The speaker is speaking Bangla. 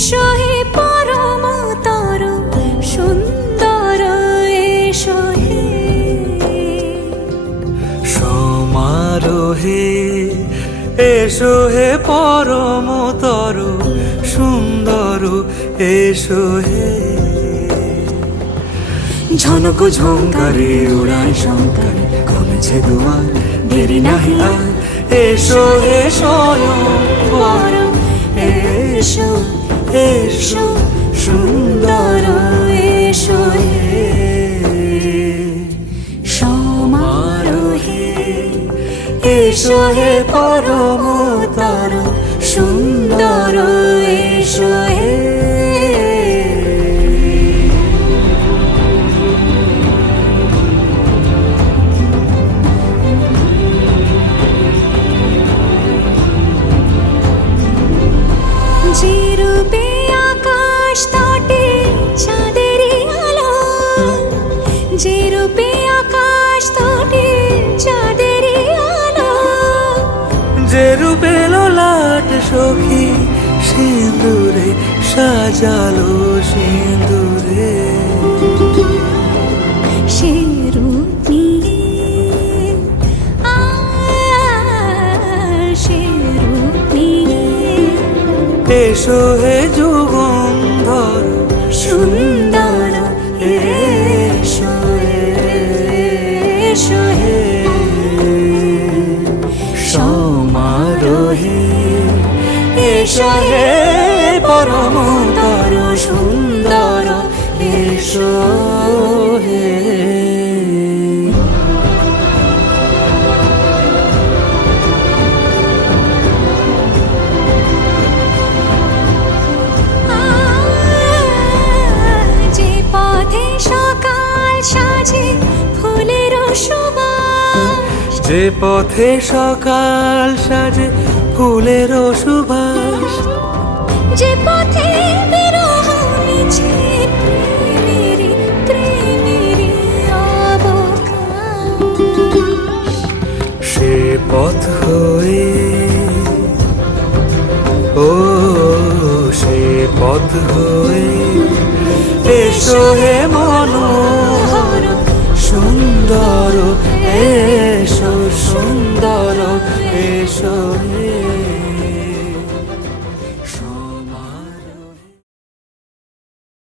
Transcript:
এসো হে পরম তর সুন্দর এসো হে সমারোহে এসো হে পরমতর সুন্দর এসো হে ঝনক ঝঙ্কারে উড়ায় শঙ্কারে খুলেছে দুয়ার দেরি নাহি আর এসো হে স্বয়ং পরম এসো এসো সুন্দর এসো হে সমারোহে এসো হে পরমতর সুন্দর এসো হে যে রূপে আকাশ তটে চাঁদেরই আলো যে রূপে আকাশ তটে চাঁদেরই আলো যে রূপে ললাট সখী সিঁদুরে সাজালো সিঁদুরে সে রূপ নিয়ে সে রূপ নিয়ে এসো হে যুগন্ধর সুন্দর এসো এসো হে সমারোহে এসো হে পরমতর সুন্দর এসো হে যে পথে সকাল সাজে ফুলের সুবাস যে পথে সকাল সাজে ফুলের সুবাস যে পথে বিরহ মিছে প্রেমেরই প্রেমেরই অবকাশ সে পথ হয়ে ও সে পথ হয়ে এসো হে